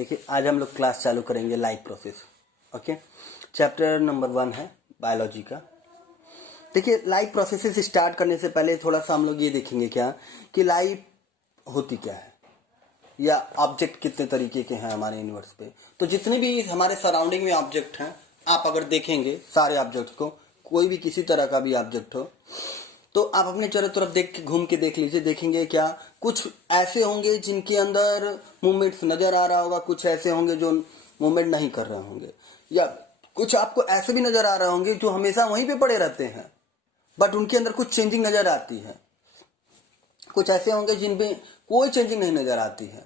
देखिए आज हम लोग क्लास चालू करेंगे life process. Okay, chapter number 1 है बायोलॉजी का। देखिए लाइफ प्रोसेस स्टार्ट करने से पहले थोड़ा सा हम लोग ये देखेंगे क्या कि लाइफ होती क्या है या ऑब्जेक्ट कितने तरीके के हैं हमारे यूनिवर्स पे। तो जितने भी हमारे सराउंडिंग में ऑब्जेक्ट हैं, आप अगर देखेंगे सारे ऑब्जेक्ट को, कोई भी किसी तरह का भी ऑब्जेक्ट हो, तो आप अपने चारों तरफ देख के घूम के देख लीजिए। देखेंगे क्या कुछ ऐसे होंगे जिनके अंदर मूवमेंट्स नजर आ रहा होगा, कुछ ऐसे होंगे जो मूवमेंट नहीं कर रहे होंगे, या कुछ आपको ऐसे भी नजर आ रहे होंगे जो हमेशा वहीं पे पड़े रहते हैं बट उनके अंदर कुछ चेंजिंग नजर आती है। कुछ ऐसे होंगे जिनमें कोई चेंजिंग नहीं नजर आती है।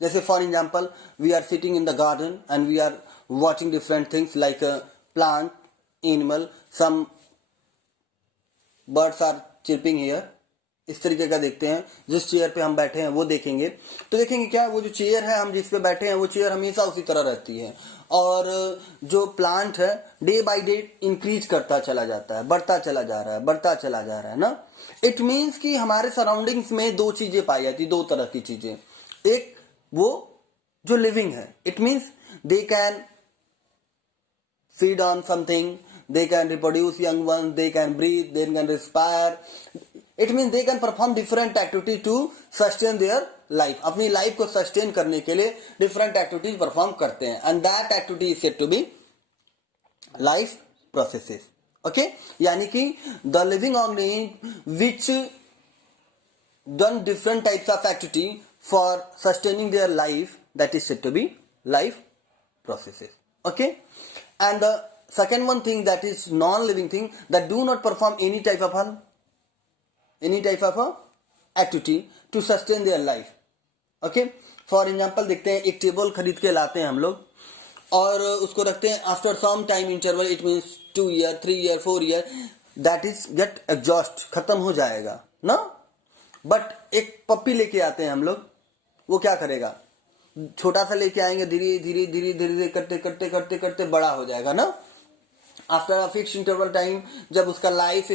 जैसे for example we are sitting in the garden and we are watching different things like plant, animal, some birds are chirping here. इस तरीके का देखते हैं। जिस चेयर पे हम बैठे हैं वो देखेंगे तो देखेंगे क्या वो जो चेयर है हम जिस पे बैठे हैं वो चेयर हमेशा उसी तरह रहती है, और जो प्लांट है डे बाय डे इंक्रीज करता चला जाता है, बढ़ता चला जा रहा है, बढ़ता चला जा रहा है ना। इट मीन्स कि हमारे सराउंडिंग्स में दो चीजें पाई जाती, दो तरह की चीजें। एक वो जो लिविंग है, it means they can feed on something, they can reproduce young ones, they can breathe, they can respire. It means they can perform different activities to sustain their life. अपनी लाइफ को sustain करने के लिए different activities perform करते हैं, and that activity is said to be life processes. Okay, यानी कि the living organism which done different types of activity for sustaining their life, that is said to be life processes. Okay, and the second one thing, that is non-living thing that do not perform any type of activity to sustain their life. Okay, for example देखते हैं एक table खरीद के लाते हैं हम लोग और उसको रखते हैं। After some time interval, it means 2 year 3 year 4 year, that is get exhaust, खत्म हो जाएगा ना। बट एक पप्पी लेके आते हैं हम लोग, वो क्या करेगा, छोटा सा लेके आएंगे, धीरे धीरे धीरे धीरे करते करते करते करते बड़ा हो जाएगा ना। After a fix interval time जब उसका लाइफ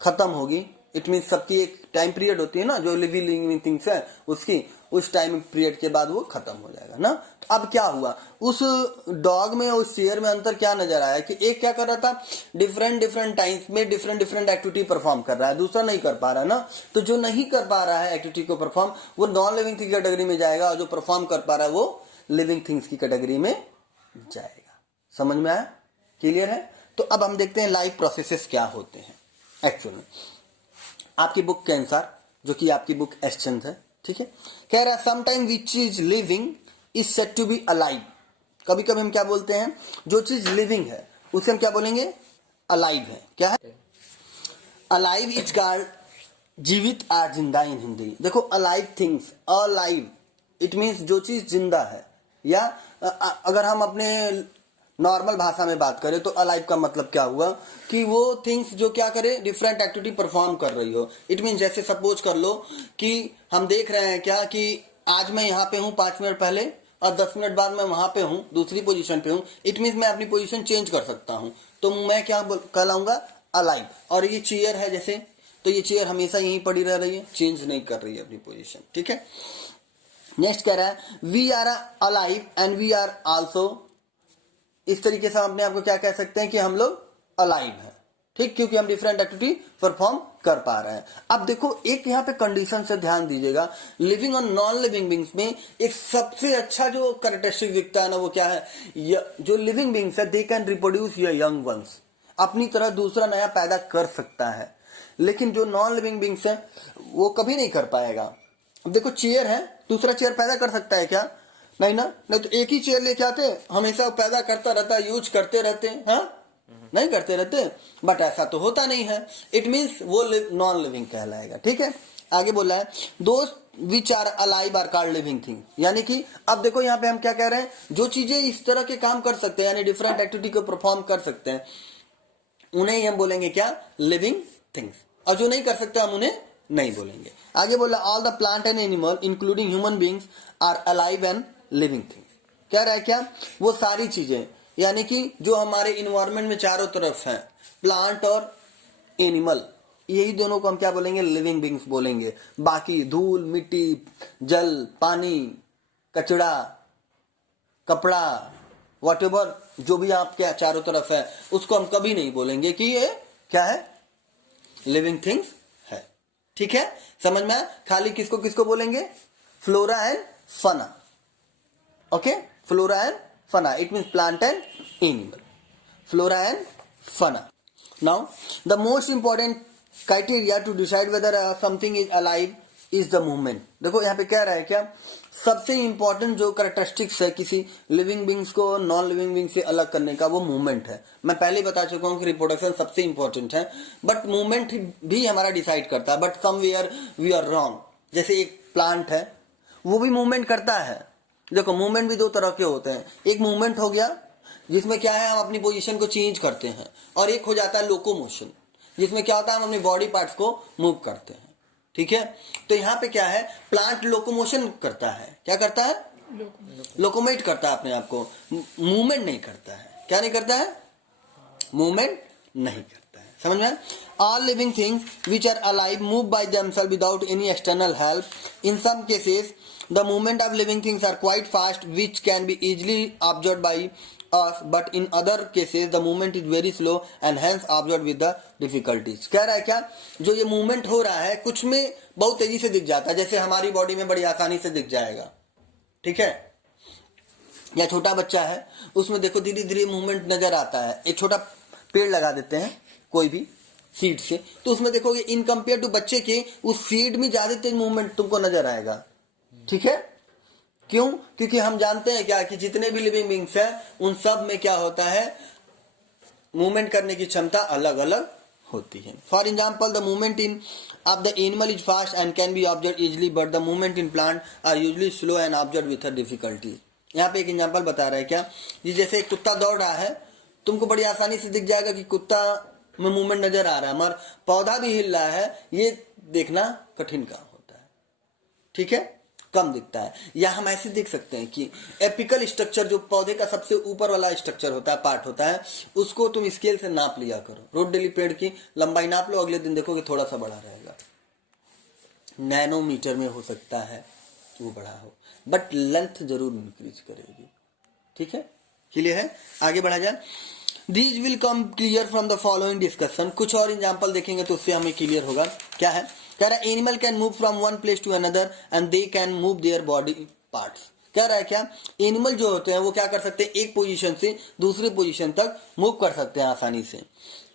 खत्म होगी, इट मीन सबकी एक टाइम पीरियड होती है ना जो लिविंग थिंग्स है उसकी, उस टाइम पीरियड के बाद वो खत्म हो जाएगा ना। तो अब क्या हुआ, उस डॉग में उस चेयर में अंतर क्या नजर आया कि एक क्या कर रहा था, डिफरेंट टाइम्स में डिफरेंट एक्टिविटी परफॉर्म कर रहा है, दूसरा नहीं कर पा रहा है ना। तो जो नहीं कर पा रहा है एक्टिविटी को परफॉर्म, वो नॉन लिविंग थिंग कैटेगरी में जाएगा, और जो परफॉर्म कर पा रहा है वो लिविंग थिंग्स की कैटेगरी में जाएगा। समझ में आया? क्लियर है? तो अब हम देखते हैं लाइफ प्रोसेसेस क्या होते हैं एक्चुअल में। आपकी बुक के अनुसार, जो कि आपकी बुक एस्चेंस है, ठीक है, कह रहा है sometime which is living is said to be alive. कभी कभी हम क्या बोलते हैं, जो चीज लिविंग है उसे हम क्या बोलेंगे, अलाइव है। क्या है अलाइव? इज कॉल्ड जीवित या जिंदा इन हिंदी। देखो alive things, alive it means जो चीज जिंदा है, या अगर हम अपने नॉर्मल भाषा में बात करें तो अलाइव का मतलब क्या हुआ कि वो थिंग्स जो क्या करे, डिफरेंट एक्टिविटी परफॉर्म कर रही हो। इट मीन जैसे सपोज कर लो कि हम देख रहे हैं क्या कि आज मैं यहाँ पे हूँ 5 मिनट पहले और 10 मिनट बाद मैं वहां पे हूँ, दूसरी पोजीशन पे हूँ। इट मीन मैं अपनी पोजीशन चेंज कर सकता हूँ, तो मैं क्या कहलाऊंगा, अलाइव। और ये चेयर है जैसे, तो ये चेयर हमेशा यहीं पड़ी रह रही है, चेंज नहीं कर रही है अपनी पोजिशन। ठीक है, नेक्स्ट कह रहा है we are alive and we are also. इस तरीके से हम अपने आप को क्या कह सकते हैं कि हम लोग अलाइव हैं, ठीक, क्योंकि हम डिफरेंट एक्टिविटी परफॉर्म कर पा रहे हैं। अब देखो एक यहाँ पे कंडीशन से ध्यान दीजिएगा, लिविंग और नॉन लिविंग बींग्स में एक सबसे अच्छा जो कैरेक्टरिस्टिक दिखता है ना, वो क्या है, जो लिविंग बींग्स है दे can reproduce your young ones, अपनी तरह दूसरा नया पैदा कर सकता है। लेकिन जो नॉन लिविंग बींग्स है वो कभी नहीं कर पाएगा। अब देखो चेयर है, दूसरा चेयर पैदा कर सकता है क्या? नहीं ना, नहीं तो एक ही चेयर लेके आते, हमेशा पैदा करता रहता, यूज करते रहते हैं, हाँ नहीं करते रहते। बट ऐसा तो होता नहीं है, इट मीन्स वो नॉन लिविंग कहलाएगा। ठीक है, आगे बोला है दोस्त which are alive are called living thing. यानी कि अब देखो यहाँ पे हम क्या कह रहे हैं, जो चीजें इस तरह के काम कर सकते हैं, यानी डिफरेंट एक्टिविटी को परफॉर्म कर सकते हैं, उन्हें हम बोलेंगे क्या, लिविंग थिंग्स। और जो नहीं कर सकते हम उन्हें नहीं बोलेंगे। आगे बोला all the plant and animal including human beings are alive and living things. कह रहा है क्या, वो सारी चीजें, यानी कि जो हमारे इन्वायरमेंट में चारों तरफ हैं, प्लांट और एनिमल, यही दोनों को हम क्या बोलेंगे, लिविंग बींग्स बोलेंगे। बाकी धूल, मिट्टी, जल, पानी, कचड़ा, कपड़ा, व्हाटएवर जो भी आपके चारों तरफ है, उसको हम कभी नहीं बोलेंगे कि ये क्या है, लिविंग थिंग्स है। ठीक है, समझ में आया? खाली किसको किसको बोलेंगे, flora and fauna. Okay, flora and fauna, it means plant and animal, flora and fauna. Now the most important criteria to decide whether something is alive is the movement. देखो यहाँ पे क्या रहा है, क्या सबसे इंपॉर्टेंट जो कैरेक्टरिस्टिक्स है किसी लिविंग बींग्स को नॉन लिविंग बींग से अलग करने का, वो मूवमेंट है। मैं पहले बता चुका हूँ कि रिप्रोडक्शन सबसे इंपॉर्टेंट है, बट मूवमेंट भी हमारा डिसाइड करता है। But somewhere we are wrong. जैसे एक प्लांट है, वो भी मूवमेंट करता है। देखो मूवमेंट भी दो तरह के होते हैं, एक मूवमेंट हो गया जिसमें क्या है हम अपनी पोजीशन को चेंज करते हैं, और एक हो जाता है लोकोमोशन, जिसमें क्या होता है हम अपने बॉडी पार्ट्स को मूव करते हैं। ठीक है, तो यहाँ पे क्या है, प्लांट लोकोमोशन करता है। क्या करता है, लोकोमेट करता है अपने आप को, मूवमेंट नहीं करता है। क्या नहीं करता है, मूवमेंट नहीं करता है। समझ में? All living things which are alive move by themselves without any external help. In some cases the movement of living things are quite fast which can be easily observed by us, but in other cases the movement is very slow and hence observed with the difficulties। कह रहा है क्या, जो ये movement हो रहा है कुछ में बहुत तेजी से दिख जाता है, जैसे हमारी बॉडी में बड़ी आसानी से दिख जाएगा। ठीक है, या छोटा बच्चा है उसमें देखो धीरे धीरे मूवमेंट नजर आता है। एक छोटा पेड़ लगा देते हैं कोई भी सीड से, तो उसमें देखोगे इन कंपेयर टू बच्चे के उस सीड में ज्यादा तेज मूवमेंट तुमको नजर आएगा। ठीक है, क्यों? क्योंकि हम जानते हैं क्या कि जितने भी लिविंग बींग्स हैं उन सब में क्या होता है, मूवमेंट करने की क्षमता अलग अलग होती है। For example the movement in of the animal is fast and can be observe easily, but the movement in plant are usually slow and observe with difficulty. यहाँ पे एक एग्जाम्पल बता रहा है क्या, जी जैसे एक कुत्ता दौड़ रहा है, तुमको बड़ी आसानी से दिख जाएगा कि कुत्ता में मूवमेंट नजर आ रहा है, मगर पौधा भी हिल रहा है, ये देखना कठिन काम होता है। ठीक है, कम दिखता है। या हम ऐसे देख सकते हैं कि एपिकल स्ट्रक्चर, जो पौधे का सबसे ऊपर वाला स्ट्रक्चर होता है, पार्ट होता है, उसको तुम स्केल से नाप लिया करो। रोड डेली पेड़ की लंबाई नाप लो, अगले दिन देखोगे थोड़ा सा बड़ा रहेगा, नैनोमीटर में हो सकता है वो बड़ा हो, बट लेंथ जरूर इंक्रीज करेगी। ठीक है, क्लियर है? आगे बढ़ा जाए। These will come clear from the following discussion. कुछ और एग्जाम्पल देखेंगे तो उससे हमें क्लियर होगा। क्या है, कह रहा है animal can move from one place to another and they can move their body parts. कह रहा है क्या, एनिमल जो होते हैं वो क्या कर सकते हैं, एक पोजीशन से दूसरी पोजीशन तक मूव कर सकते हैं आसानी से।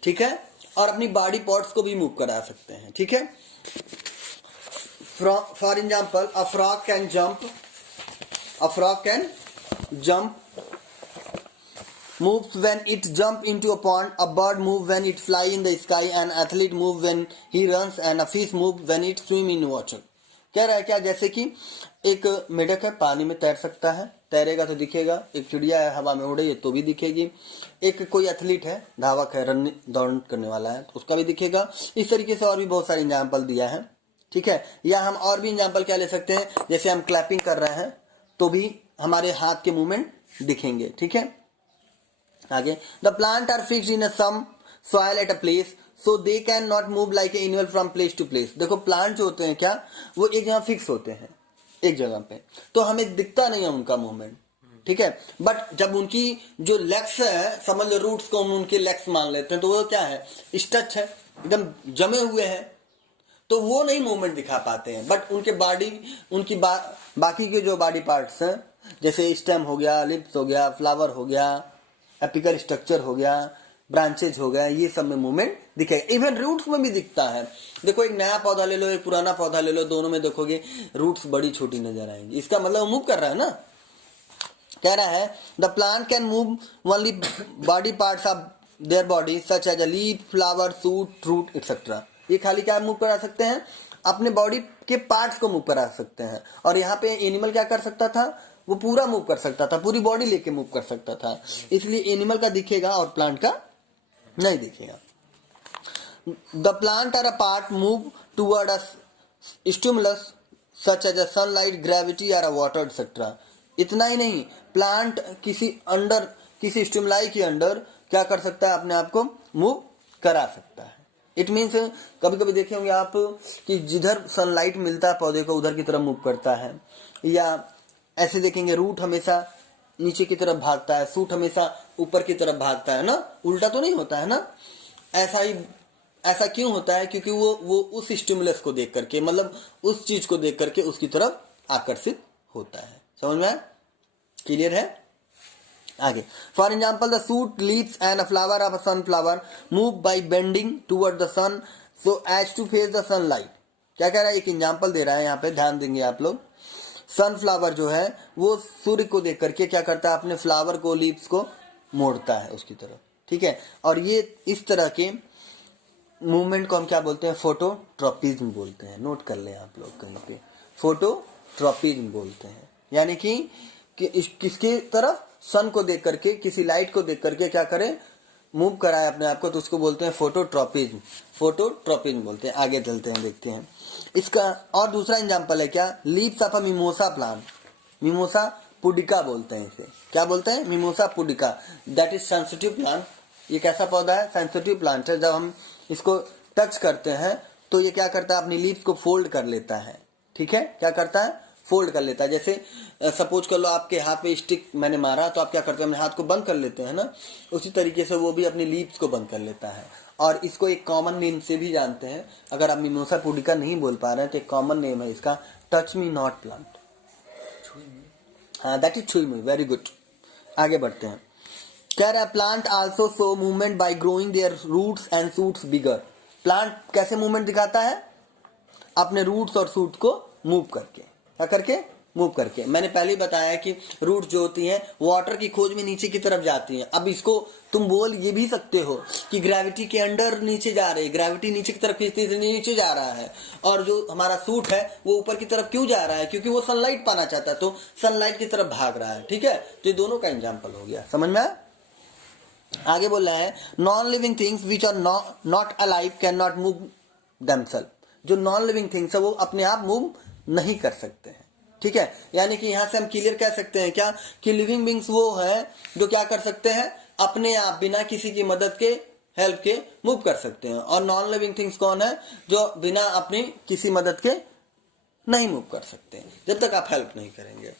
ठीक है, और अपनी बॉडी पार्ट्स को भी मूव करा सकते हैं। ठीक है, for example a frog can jump, a frog can jump moves when it jump into a pond, a bird move when it fly in the sky, an athlete move when he runs and a fish move when it swim in water। कह रहा है क्या, जैसे कि एक मेढक है पानी में तैर सकता है, तैरेगा तो दिखेगा, एक चिड़िया है हवा में उड़ रही है तो भी दिखेगी, एक कोई एथलीट है धावक है रनिंग दौड़ करने वाला है तो उसका भी दिखेगा। इस तरीके से और भी बहुत सारे एग्जाम्पल दिया है। ठीक है, या हम और भी एग्जाम्पल क्या ले सकते हैं, जैसे हम क्लैपिंग कर रहे हैं तो भी हमारे हाथ के मूवमेंट दिखेंगे। ठीक है, आगे the plant are fixed in some soil at a place so they can not move like animal from place to place. देखो प्लांट जो होते हैं क्या, वो एक जगह फिक्स होते हैं एक जगह पे, तो हमें दिखता नहीं है उनका मूवमेंट। ठीक है, बट जब उनकी जो लेग्स है, समझ लो रूट्स को हम उनके लेग्स मान लेते हैं, तो वो क्या है, स्टच है, एकदम जमे हुए हैं, तो वो नहीं मूवमेंट दिखा पाते हैं। बट उनके बॉडी उनकी बाकी के जो बॉडी पार्ट्स हैं, जैसे स्टेम हो गया, लिप्स हो गया, फ्लावर हो गया, एपिकल स्ट्रक्चर हो गया, ब्रांचेज हो गया, ये सब में मूवमेंट दिखेगा। इवन रूट्स में भी दिखता है। देखो एक नया पौधा ले लो, एक पुराना पौधा ले लो, दोनों में देखोगे रूट्स बड़ी छोटी नजर आएंगी, इसका मतलब मूव कर रहा है ना। कह रहा है the plant can move only body parts of their body such as a leaf, flower, shoot, fruit etcetera. ये खाली क्या मूव करा सकते हैं, अपने बॉडी के पार्ट्स को मूव करा सकते हैं। और यहाँ पे एनिमल क्या कर सकता था, वो पूरा मूव कर सकता था, पूरी बॉडी लेके मूव कर सकता था। इसलिए एनिमल का दिखेगा और प्लांट का नहीं दिखेगा। The plant are a part move toward a stimulus such as a sunlight, gravity और अ वाटर एक्सेट्रा। इतना ही नहीं, प्लांट किसी स्टिमुलाई के अंडर क्या कर सकता है, अपने आप को मूव करा सकता है। इट मीन्स कभी कभी देखे होंगे आप कि जिधर सनलाइट मिलता है पौधे को उधर की तरफ मूव करता है, या ऐसे देखेंगे रूट हमेशा नीचे की तरफ भागता है, सूट हमेशा ऊपर की तरफ भागता है ना, उल्टा तो नहीं होता है ना। ऐसा क्यों होता है? क्योंकि वो उस स्टिमुलस को देख करके, मतलब उस चीज को देख करके उसकी तरफ आकर्षित होता है। समझ में आया? क्लियर है? आगे, for example the shoot leaves and a flower of a sunflower move by bending toward the sun so as to face the sunlight. क्या कह रहा है? एक एग्जाम्पल दे रहा है, यहाँ पे ध्यान देंगे आप लोग। सनफ्लावर जो है वो सूर्य को देख करके क्या करता है? अपने फ्लावर को, लीव्स को मोड़ता है उसकी तरफ, ठीक है। और ये इस तरह के मूवमेंट को हम क्या बोलते हैं? फोटोट्रॉपिज्म बोलते हैं। नोट कर लें आप लोग कहीं पे, फोटोट्रॉपिज्म बोलते हैं। यानी कि किसकी तरफ? सन को देख करके, किसी लाइट को देख करके क्या करे? मूव कराए अपने आप को, तो उसको बोलते हैं फोटोट्रॉपिज्म। फोटोट्रॉपिज्म बोलते हैं। आगे चलते हैं, देखते हैं इसका। और दूसरा एग्जांपल है क्या? Leaves of a mimosa plant. Mimosa pudica बोलते हैं इसे। क्या बोलते हैं? Mimosa pudica. That is sensitive plant. ये कैसा पौधा है? सेंसिटिव प्लांट है। जब हम इसको टच करते हैं तो ये क्या करता है? अपनी लीव्स को फोल्ड कर लेता है, ठीक है। क्या करता है? फोल्ड कर लेता है। जैसे सपोज कर लो आपके हाथ पे स्टिक मैंने मारा, तो आप क्या करते हैं? अपने हाथ को बंद कर लेते हैं ना, उसी तरीके से वो भी अपनी लीव्स को बंद कर लेता है। और इसको एक कॉमन नेम से भी जानते हैं। अगर आप मिमोसा पुडिका नहीं बोल पा रहे हैं तो एक कॉमन नेम है इसका, टच मी नॉट प्लांट। हाँ, दैट इज छुई मुई। Very good. आगे बढ़ते हैं। कह रहा है plant also show movement by growing their roots and shoots bigger. Plant कैसे मूवमेंट दिखाता है? अपने रूट्स और शूट को मूव करके। क्या करके? मूव करके। मैंने पहले ही बताया कि रूट जो होती हैं वाटर की खोज में नीचे की तरफ जाती हैं। अब इसको तुम बोल ये भी सकते हो कि ग्रेविटी के अंडर नीचे जा रही है, ग्रेविटी नीचे की तरफ खींचती है, नीचे जा रहा है। और जो हमारा सूट है वो ऊपर की तरफ क्यों जा रहा है? क्योंकि वो सनलाइट पाना चाहता है, तो सनलाइट की तरफ भाग रहा है, ठीक है। तो ये दोनों का एग्जाम्पल हो गया। समझ में आया? आगे बोल रहा है non living things which are not alive can not move themselves. जो नॉन लिविंग थिंग्स है वो अपने आप मूव नहीं कर सकते हैं, ठीक है। यानी कि यहां से हम क्लियर कह सकते हैं क्या कि लिविंग बींग्स वो है जो क्या कर सकते हैं? अपने आप बिना किसी की मदद के, हेल्प के मूव कर सकते हैं। और नॉन लिविंग थिंग्स कौन है? जो बिना अपनी किसी मदद के नहीं मूव कर सकते हैं, जब तक आप हेल्प नहीं करेंगे।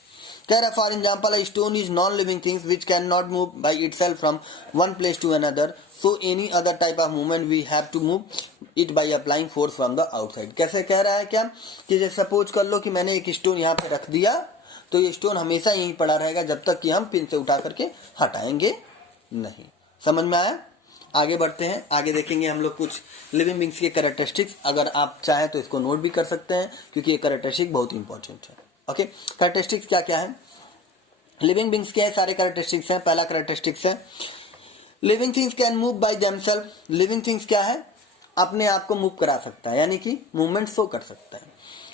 कह रहा for example a stone is non living things which can not move by itself from one place to another, so any other type of movement we have to move it by applying force from the outside. कैसे कह रहा है क्या कि जैसे suppose कर लो कि मैंने एक स्टोन यहाँ पे रख दिया, तो ये स्टोन हमेशा यहीं पड़ा रहेगा जब तक कि हम पिन से उठा करके हटाएंगे नहीं। समझ में आया? आगे बढ़ते हैं। आगे देखेंगे हम लोग कुछ लिविंग बींग्स के कैरेक्टरिस्टिक्स। अगर आप चाहें तो इसको नोट भी कर सकते हैं क्योंकि ये कैरेक्टरिस्टिक बहुत इंपॉर्टेंट है। ओके, कैरेक्टरिस्टिक्स क्या क्या है? लिविंग बींग्स के सारे कैरेक्टरिस्टिक्स हैं। पहला कैरेक्टरिस्टिक्स है living things can move by themselves. Living things क्या है? अपने आप को मूव करा सकता है, यानी कि मूवमेंट शो कर सकता है।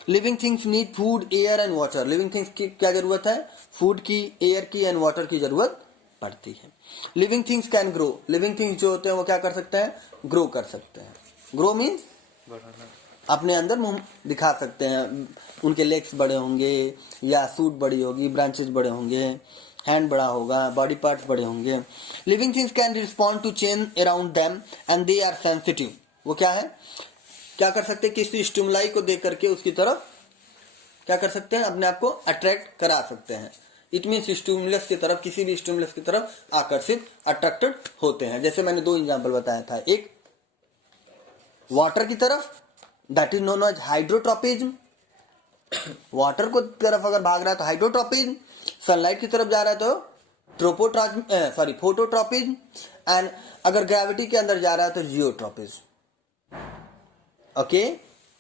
Living things need food, air and water. Living things की क्या जरूरत है? फूड की, एयर की एंड वाटर की जरूरत पड़ती है। Living things can grow. Living things जो होते हैं वो क्या कर सकते हैं? ग्रो कर सकते हैं। ग्रो मीन्स अपने अंदर मुंह दिखा सकते हैं। उनके लेग्स बड़े होंगे या सूट बड़ी होगी, ब्रांचेस बड़े होंगे, हैंड बड़ा होगा, बॉडी पार्ट्स बड़े होंगे। Living things can respond to change around them and they are sensitive. वो क्या है? क्या कर सकते हैं? किसी स्टिमुलाई को देख करके उसकी तरफ क्या कर सकते हैं? अपने आप को अट्रैक्ट करा सकते हैं। इट मीन्स स्टिमुलस की तरफ, किसी भी स्टिमुलस की तरफ आकर्षित, अट्रैक्टेड होते हैं। जैसे मैंने दो एग्जाम्पल बताया था, एक वाटर की तरफ, that is known as hydrotropism. Water को तरफ अगर भाग रहा है तो हाइड्रोट्रॉपिज्म, सनलाइट की तरफ जा रहा है तो फोटोट्रॉपिज्म, एंड अगर ग्रेविटी के अंदर जा रहा है तो जियोट्रॉपिज्म। ओके,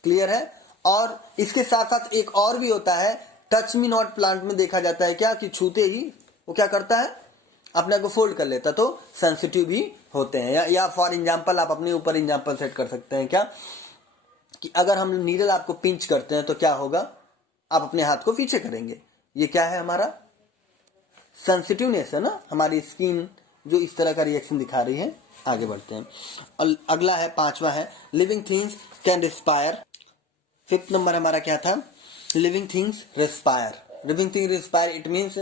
क्लियर है? और इसके साथ साथ एक और भी होता है, टच मी नॉट प्लांट में देखा जाता है क्या कि छूते ही वो क्या करता है? अपने को फोल्ड कर लेता, तो सेंसिटिव भी होते हैं। या फॉर एग्जाम्पल आप अपने ऊपर एग्जाम्पल सेट कर सकते हैं क्या कि अगर हम नीडल आपको पिंच करते हैं तो क्या होगा? आप अपने हाथ को पीछे करेंगे। ये क्या है? हमारा सेंसिटिवनेस है ना, हमारी स्किन जो इस तरह का रिएक्शन दिखा रही है। आगे बढ़ते हैं। और अगला है, पांचवा है living things can respire. Fifth number हमारा क्या था? Living things respire. Living thing respire it means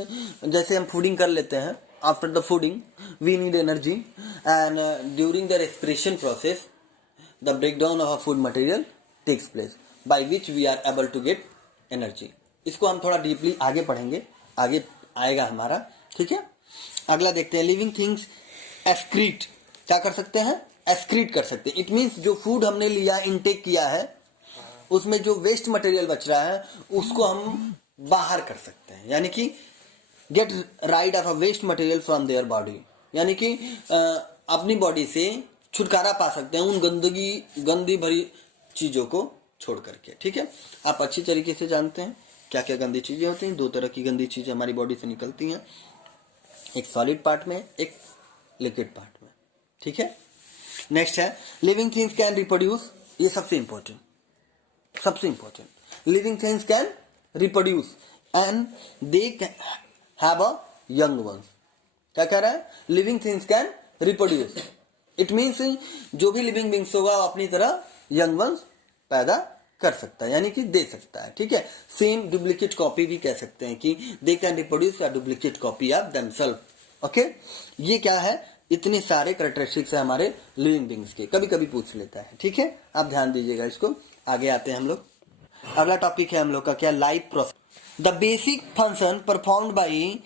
जैसे हम फूडिंग कर लेते हैं, after the fooding we need energy and during the respiration process the breakdown of a food material takes place by which we are able to get energy. इसको हम थोड़ा deeply आगे पढ़ेंगे, आगे आएगा हमारा, ठीक है। अगला देखते हैं, लिविंग थिंग्स एक्सक्रीट, क्या कर सकते हैं, एक्सक्रीट कर सकते हैं। इट मीन्स जो फूड हमने लिया, इनटेक किया है, उसमें जो वेस्ट मटेरियल बच रहा है उसको हम बाहर कर सकते हैं, यानी कि get rid of a waste material from their body, यानी कि अपनी बॉडी से छुटकारा पा सकते हैं उन गंदी भरी चीजों को छोड़ करके। ठीक है, आप अच्छी तरीके से जानते हैं क्या क्या गंदी चीजें होती हैं। दो तरह की गंदी चीजें हमारी बॉडी से निकलती हैं, एक सॉलिड पार्ट में, एक लिक्विड पार्ट में। ठीक है, नेक्स्ट है लिविंग थिंग्स कैन रिप्रोड्यूस, ये सबसे important, living things can reproduce and they have a young ones. क्या कह रहा है, living things can reproduce, it means जो भी लिविंग बींग्स होगा वो अपनी तरह यंग वंस पैदा कर सकता है, यानी कि दे सकता है। ठीक है, सेम डुप्लीकेट कॉपी भी कह सकते हैं कि दे कैन रिप्रोड्यूस या duplicate copy of themselves. Okay, ये क्या है, इतने सारे कैरेक्टरिस्टिक्स है हमारे लिविंग बींग्स के, कभी कभी पूछ लेता है। ठीक है, आप ध्यान दीजिएगा इसको। आगे आते हैं हम लोग, अगला टॉपिक है हम लोग का क्या, life process. The basic function performed by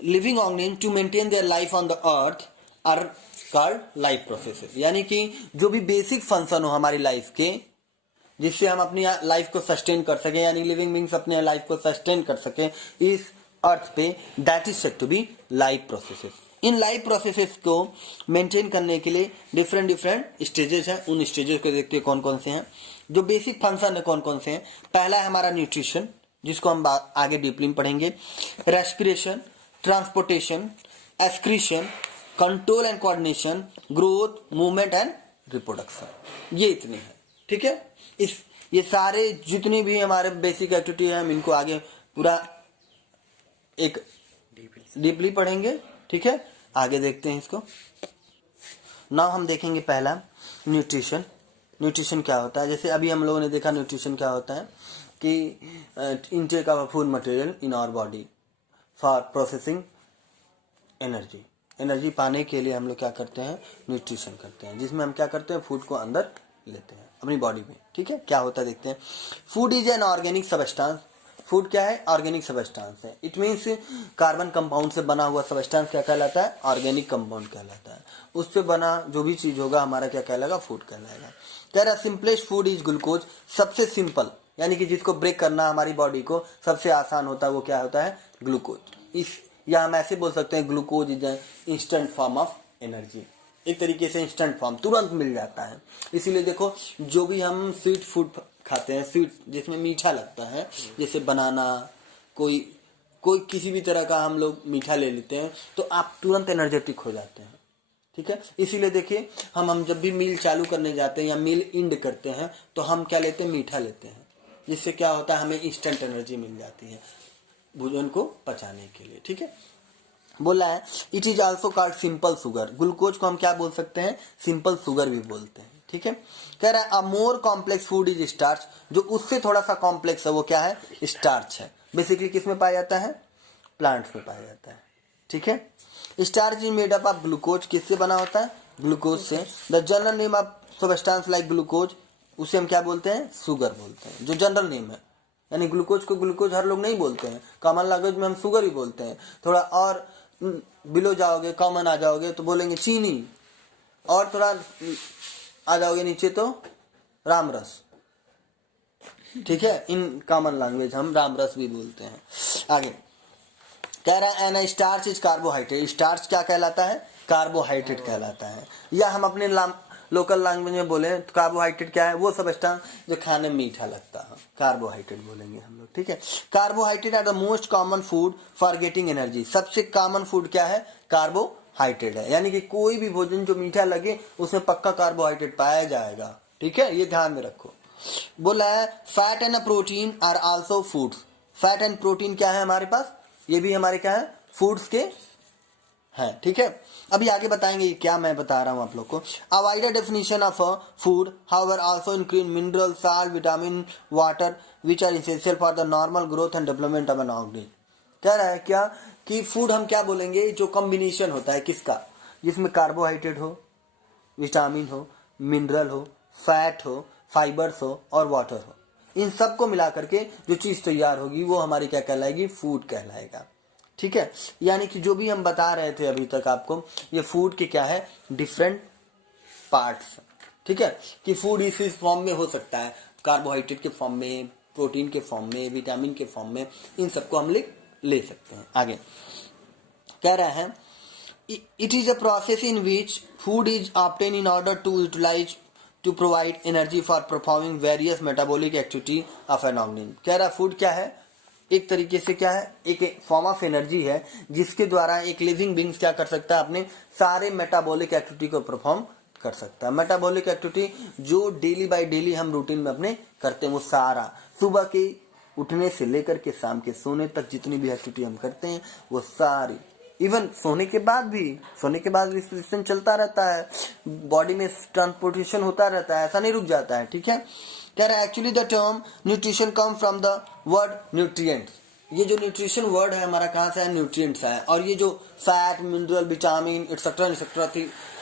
living organism to maintain their life on the earth are called life processes, यानी कि जो भी बेसिक फंक्शन हो हमारी लाइफ के, जिससे हम अपनी लाइफ को सस्टेन कर सकें, यानी लिविंग बींग्स अपने लाइफ को सस्टेन कर सकें इस अर्थ पे, that is said to be life processes. इन लाइफ प्रोसेसेस को मेंटेन करने के लिए डिफरेंट स्टेजेस हैं। उन स्टेजेस को देखते हैं कौन कौन से हैं। जो बेसिक फंक्शन है कौन कौन से हैं, पहला है हमारा न्यूट्रिशन, जिसको हम आगे डीपली में पढ़ेंगे। Respiration, transportation, excretion, control and coordination, growth, movement and reproduction, ये इतने हैं। ठीक है, ये सारे जितनी भी हमारे बेसिक एक्टिविटी है हम इनको आगे पूरा एक डीपली पढ़ेंगे। ठीक है, आगे देखते हैं इसको। नाउ हम देखेंगे पहला न्यूट्रिशन। न्यूट्रिशन क्या होता है, जैसे अभी हम लोगों ने देखा न्यूट्रिशन क्या होता है कि intake of food material in our body for processing energy पाने के लिए हम लोग क्या करते हैं, न्यूट्रिशन करते हैं, जिसमें हम क्या करते हैं, फूड को अंदर लेते हैं अपनी बॉडी में। ठीक है, क्या होता है देखते हैं। Food is an organic substance, food क्या है, ऑर्गेनिक सबस्टांस है। इट मीन्स कार्बन कंपाउंड से बना हुआ सबस्टांस क्या कहलाता है, ऑर्गेनिक कंपाउंड कहलाता है। उससे बना जो भी चीज होगा हमारा क्या कहलाएगा, फूड कहलाएगा। कह रहा सिंपलेस्ट फूड इज ग्लूकोज, सबसे सिंपल यानी कि जिसको ब्रेक करना हमारी बॉडी को सबसे आसान होता है वो क्या होता है, ग्लूकोज। इस या हम ऐसे बोल सकते हैं glucose is an instant form of energy, एक तरीके से इंस्टेंट फॉर्म, तुरंत मिल जाता है। इसीलिए देखो जो भी हम स्वीट फूड खाते हैं, स्वीट जिसमें मीठा लगता है, जैसे बनाना, कोई किसी भी तरह का हम लोग मीठा ले लेते हैं तो आप तुरंत एनर्जेटिक हो जाते हैं। ठीक है, इसीलिए देखिए हम जब भी मील चालू करने जाते हैं या मील इंड करते हैं तो हम क्या लेते हैं, मीठा लेते हैं, जिससे क्या होता है हमें इंस्टेंट एनर्जी मिल जाती है भोजन को पचाने के लिए। ठीक है, बोला है it is also called simple sugar, glucose को हम क्या बोल सकते हैं, सिंपल शुगर भी बोलते हैं। ठीक है, कह रहा है a more complex food is starch, जो उससे थोड़ा सा कॉम्प्लेक्स है वो क्या है, स्टार्च है। बेसिकली किस में पाया जाता है, प्लांट्स में पाया जाता है। ठीक है, starch is made up of glucose, किससे बना होता है, ग्लूकोज से। The general name of substance like glucose, उसे हम क्या बोलते हैं, शुगर बोलते हैं, जो जनरल नेम है। यानी ग्लूकोज को ग्लूकोज हर लोग नहीं बोलते हैं, कॉमन लैंग्वेज में हम शुगर ही बोलते हैं। थोड़ा और बिलो जाओगे, कॉमन आ जाओगे तो बोलेंगे चीनी, और थोड़ा आ जाओगे नीचे तो रामरस। ठीक है, इन कॉमन लैंग्वेज हम रामरस भी बोलते हैं। आगे कह रहा है an starch is carbohydrate, starch क्या कहलाता है, कार्बोहाइड्रेट कहलाता है। या हम अपने लोकल लैंग्वेज में बोले तो कार्बोहाइड्रेट क्या है, वो सबस्टांस जो खाने में मीठा लगता है, कार्बोहाइड्रेट बोलेंगे हम लोग। ठीक है, carbohydrate are the most common food for getting energy, सबसे कॉमन फूड क्या है, कार्बोहाइड्रेट है। यानी कि कोई भी भोजन जो मीठा लगे उसमें पक्का कार्बोहाइड्रेट पाया जाएगा। ठीक है, ये ध्यान में रखो। बोला है fat and protein are also foods, fat and protein क्या है हमारे पास, ये भी हमारे क्या है, फूड्स के हैं। ठीक है, अभी आगे बताएंगे क्या मैं बता रहा हूं आप लोग को। A wider definition of food however also include mineral, salt, vitamin, water which are essential for the normal growth and development of an organism. कह रहा है क्या कि फूड हम क्या बोलेंगे, जो कॉम्बिनेशन होता है किसका, जिसमें कार्बोहाइड्रेट हो, विटामिन हो, मिनरल हो, फैट हो, फाइबर्स हो और वाटर हो, इन सबको मिला करके जो चीज तैयार होगी वो हमारी क्या कहलाएगी, फूड कहलाएगा। ठीक है, यानी कि जो भी हम बता रहे थे अभी तक आपको, ये फूड के क्या है, डिफरेंट पार्ट्स। ठीक है, कि फूड इस फॉर्म में हो सकता है, कार्बोहाइड्रेट के फॉर्म में, प्रोटीन के फॉर्म में, विटामिन के फॉर्म में, इन सबको हम ले सकते हैं। आगे कह रहा है, it is a process in which food is obtain in order to utilize to provide energy for performing various metabolic activity of an organism. कह रहा फूड क्या है, एक तरीके से क्या है, एक फॉर्म ऑफ एनर्जी है जिसके द्वारा एक लिविंग बींग्स क्या कर सकता है, अपने सारे मेटाबॉलिक एक्टिविटी को परफॉर्म कर सकता है। मेटाबॉलिक एक्टिविटी जो डेली बाय डेली हम रूटीन में अपने करते हैं, वो सारा सुबह के उठने से लेकर के शाम के सोने तक जितनी भी एक्टिविटी हम करते हैं वो सारी, इवन सोने के बाद भी रिस्पिरेशन चलता रहता है, बॉडी में ट्रांसपोर्टेशन होता रहता है, ऐसा नहीं रुक जाता है। ठीक है, कह रहा है actually the term nutrition come from the word nutrients. ये जो न्यूट्रिशन वर्ड है हमारा कहाँ से है, न्यूट्रिएंट्स है। और ये जो fat, mineral, vitamin etcetera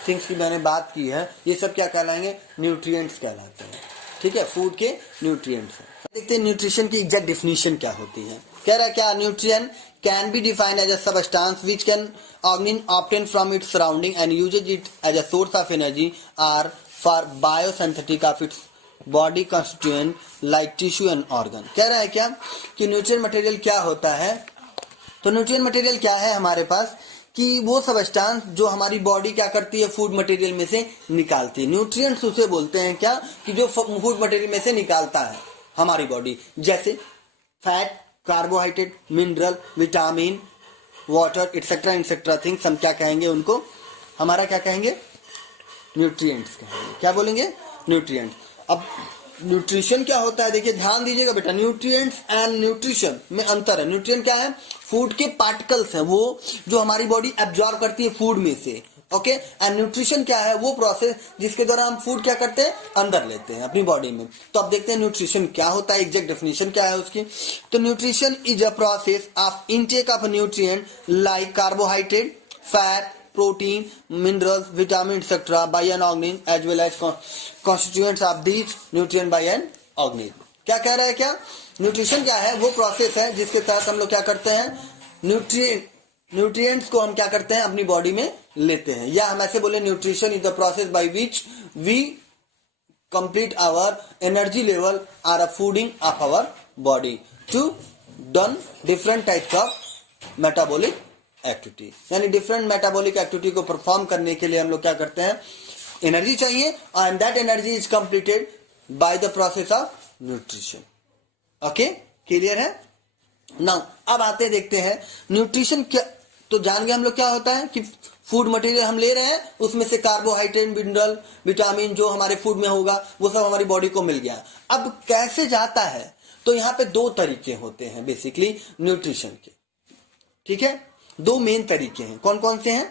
things की मैंने बात की है, ये सब क्या कहलाएंगे, न्यूट्रिएंट्स कहलाते हैं। ठीक है, फूड के न्यूट्रिएंट्स है। देखते हैं न्यूट्रिशन की एग्जैक्ट डेफिनेशन क्या होती है। कह रहा है क्या, nutrient can be defined as a substance which can organism obtain from its surrounding and uses it as a source of energy or for biosynthetic of its body constituent like tissue and organ। कह रहा है क्या कि nutrient material क्या होता है, तो nutrient material क्या है हमारे पास, कि वो सबस्टांस जो हमारी बॉडी क्या करती है, फूड मटेरियल में से निकालती है। न्यूट्रिएंट्स उसे बोलते हैं क्या, कि जो फूड मटेरियल में से निकालता है हमारी बॉडी, जैसे fat, carbohydrate, mineral, vitamin, water etcetera things, हम क्या कहेंगे उनको, हमारा क्या कहेंगे, न्यूट्रिएंट्स कहेंगे। क्या बोलेंगे, न्यूट्रिएंट्स। अब न्यूट्रिशन क्या होता है, देखिए ध्यान दीजिएगा बेटा, न्यूट्रिएंट्स एंड न्यूट्रिशन में अंतर है। न्यूट्रिएंट क्या है, फूड के पार्टिकल्स हैं, वो जो हमारी बॉडी एब्जॉर्ब करती है फूड में से। ओके, एंड न्यूट्रिशन क्या है, वो प्रोसेस जिसके द्वारा हम फूड क्या करते हैं, अंदर लेते हैं अपनी बॉडी में। तो अब देखते हैं न्यूट्रिशन क्या होता है, एग्जैक्ट डेफिनेशन क्या है उसकी। तो nutrition is a process of intake of nutrient like carbohydrate, fat, protein, minerals, vitamin etcetera by an organism as well as constituents of these nutrient by an organism. क्या कह रहा है, क्या न्यूट्रिशन क्या है, वो प्रोसेस है जिसके तहत हम लोग क्या करते हैं, न्यूट्रिएंट्स को हम क्या करते हैं, अपनी बॉडी में लेते हैं। या हम ऐसे बोले, nutrition is the process by which we complete our energy level are a fooding of our body to done different types of metabolic activity. यानी डिफरेंट मेटाबॉलिक एक्टिविटी को परफॉर्म करने के लिए हम लोग क्या करते हैं, एनर्जी चाहिए, and that energy is completed by the process of nutrition. Okay, clear है ना। अब आते देखते हैं न्यूट्रिशन क्या, तो जान गए हम लोग क्या होता है, कि फूड मटेरियल हम ले रहे हैं, उसमें से कार्बोहाइड्रेट, मिनरल, विटामिन जो हमारे फूड में होगा वो सब हमारी बॉडी को मिल गया। अब कैसे जाता है, तो यहाँ पे दो तरीके होते हैं बेसिकली न्यूट्रिशन के। ठीक है, दो मेन तरीके हैं, कौन कौन से हैं,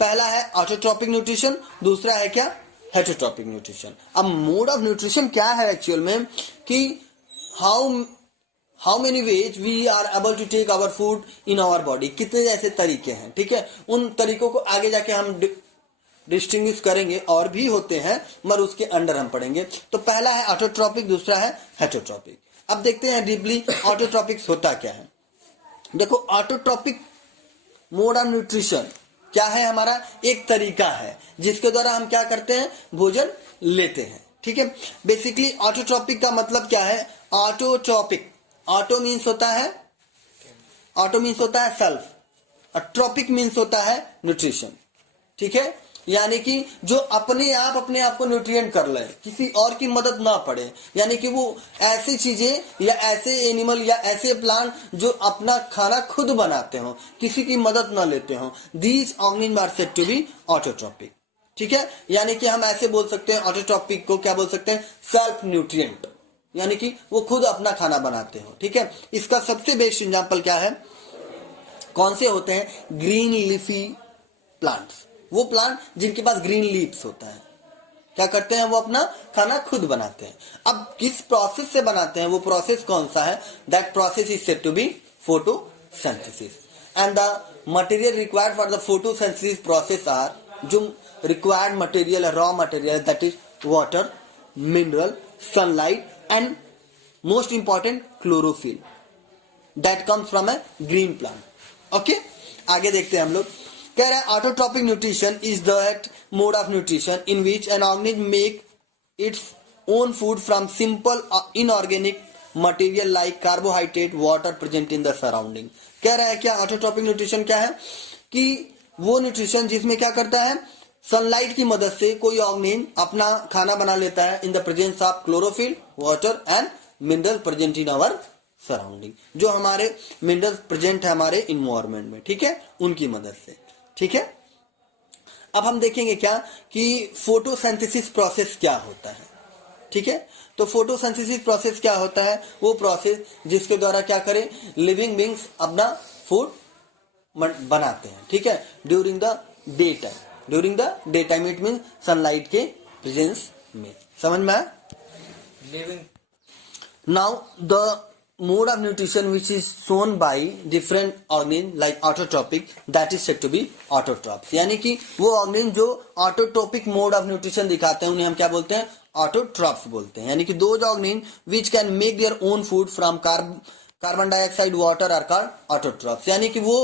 पहला है ऑटोट्रॉपिक न्यूट्रिशन, दूसरा है क्या, हेटरोट्रॉपिक न्यूट्रिशन। अब मोड ऑफ न्यूट्रिशन क्या है एक्चुअल में, कि how many ways we are able to take our food in our body, कितने ऐसे तरीके हैं। ठीक है, उन तरीकों को आगे जाके हम डिस्टिंग्विश करेंगे, और भी होते हैं मगर उसके अंडर हम पढ़ेंगे। तो पहला है ऑटोट्रॉपिक, दूसरा है हेटरोट्रॉपिक। अब देखते हैं डीपली ऑटोट्रॉपिक होता क्या है। देखो, ऑटोट्रॉपिक मोड ऑफ न्यूट्रिशन क्या है, हमारा एक तरीका है जिसके द्वारा हम क्या करते हैं, भोजन लेते हैं। ठीक है, बेसिकली ऑटोट्रॉपिक का मतलब क्या है, ऑटोट्रॉपिक, ऑटो मीन्स होता है सेल्फ, और ट्रॉपिक मीन्स होता है न्यूट्रिशन। ठीक है, यानी कि जो अपने आप को न्यूट्रिएंट कर ले, किसी और की मदद ना पड़े, यानी कि वो ऐसी चीजें या ऐसे एनिमल या ऐसे प्लांट जो अपना खाना खुद बनाते हो, किसी की मदद ना लेते हो, these organism are said to be autotrophic. ठीक है, यानी कि हम ऐसे बोल सकते हैं ऑटोट्रॉपिक को, क्या बोल सकते हैं, सेल्फ न्यूट्रिएंट, यानी कि वो खुद अपना खाना बनाते हो। ठीक है, इसका सबसे बेस्ट एग्जांपल क्या है, कौन से होते हैं, ग्रीन लीफी प्लांट्स, वो प्लांट जिनके पास ग्रीन लीव्स होता है, क्या करते हैं, वो अपना खाना खुद बनाते हैं। अब किस प्रोसेस से बनाते हैं, वो प्रोसेस कौन सा है, that process is said to be photosynthesis, and the material required for the photosynthesis process are, जो रिक्वायर्ड मटेरियल है, raw material, that is water, mineral, sunlight and most important chlorophyll that comes from a green plant। Okay, आगे देखते हैं हम लोग। कह रहा है autotrophic nutrition is that mode of nutrition in which an organism make its own food from simple inorganic material like carbohydrate water present in the surrounding. कह रहा है क्या ऑटोट्रॉपिक न्यूट्रिशन क्या है कि वो न्यूट्रिशन जिसमें क्या करता है, सनलाइट की मदद से कोई ऑर्गेनिज्म अपना खाना बना लेता है in the presence of chlorophyll water and mineral present in our surrounding, जो हमारे मिनरल प्रेजेंट है हमारे इन्वायरमेंट में, ठीक है, उनकी मदद से। ठीक है, अब हम देखेंगे क्या कि फोटोसिंथेसिस प्रोसेस क्या होता है। ठीक है, तो फोटोसिंथेसिस प्रोसेस क्या होता है, वो प्रोसेस जिसके द्वारा क्या करें, लिविंग बींग्स अपना फूड बनाते हैं। ठीक है, during the day time, during the day time it mean sunlight के प्रेजेंस में। समझ में आया? Living Now the mode of nutrition which is shown by different organisms like autotrophic, that is said to be autotrophs। यानी कि वो organism जो autotrophic mode of nutrition दिखाते हैं उन्हें हम क्या बोलते हैं, ऑटोट्रॉप्स बोलते हैं। यानी कि those organism which can make their own food from carbon dioxide water are called autotrophs. यानी कि वो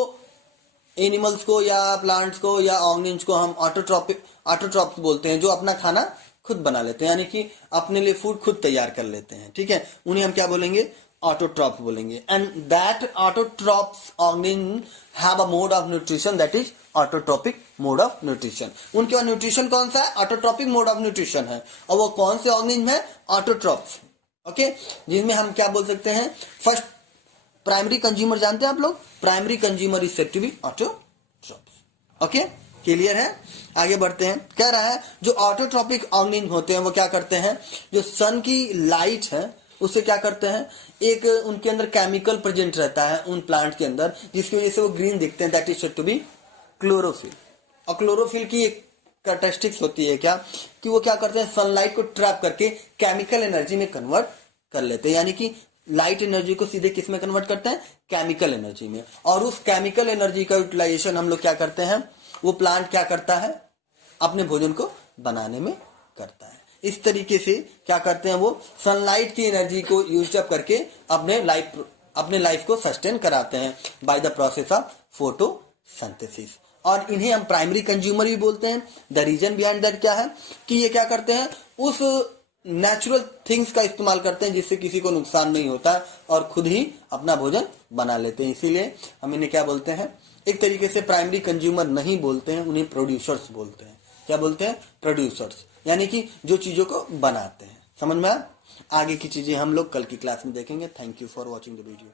एनिमल्स को या प्लांट्स को या ऑर्गेनिज्म को हम ऑटोट्रॉप्स बोलते हैं, जो अपना खाना खुद बना लेते हैं, यानी कि अपने लिए फूड खुद तैयार कर लेते हैं। ठीक है, उन्हें हम क्या बोलेंगे, ऑटोट्रॉप बोलेंगे। And that autotrophs organism have a mode of nutrition that is autotrophic mode of nutrition. उनके पास न्यूट्रिशन कौन सा है, ऑटोट्रॉपिक मोड ऑफ न्यूट्रिशन है। और वो कौन से ऑर्गेनिज्म है, ऑटोट्रॉप्स। ओके, जिनमें हम क्या बोल सकते हैं, फर्स्ट प्राइमरी कंज्यूमर, जानते हैं आप लोग, primary consumer is said to be autotrophs. Okay, clear है? आगे बढ़ते हैं। कह रहा है जो ऑटोट्रॉपिक ऑर्गेनिज्म होते हैं वो क्या करते हैं, जो सन की लाइट है उससे क्या करते हैं, एक उनके अंदर केमिकल प्रेजेंट रहता है उन प्लांट के अंदर, जिसकी वजह से वो ग्रीन दिखते हैं, that is said to be chlorophyll. और क्लोरोफिल की एक कैरेक्टरिस्टिक्स होती है क्या, कि वो क्या करते हैं, सनलाइट को ट्रैप करके केमिकल एनर्जी में कन्वर्ट कर लेते हैं। यानी कि लाइट एनर्जी को सीधे किस में कन्वर्ट करते हैं, केमिकल एनर्जी में। और उस केमिकल एनर्जी का यूटिलाइजेशन हम लोग क्या करते हैं, वो प्लांट क्या करता है, अपने भोजन को बनाने में करता है। इस तरीके से क्या करते हैं, वो सनलाइट की एनर्जी को यूज अप करके अपने लाइफ को सस्टेन कराते हैं by the process of photosynthesis. और इन्हें हम प्राइमरी कंज्यूमर भी बोलते हैं। द रीजन बिहाइंड दैट क्या है कि ये क्या करते हैं, उस नेचुरल थिंग्स का इस्तेमाल करते हैं जिससे किसी को नुकसान नहीं होता और खुद ही अपना भोजन बना लेते हैं। इसीलिए हम इन्हें क्या बोलते हैं, एक तरीके से प्राइमरी कंज्यूमर नहीं बोलते हैं, उन्हें प्रोड्यूसर्स बोलते हैं। क्या बोलते हैं, प्रोड्यूसर्स, यानी कि जो चीजों को बनाते हैं। समझ में आया? आगे की चीजें हम लोग कल की क्लास में देखेंगे। Thank you for watching the video.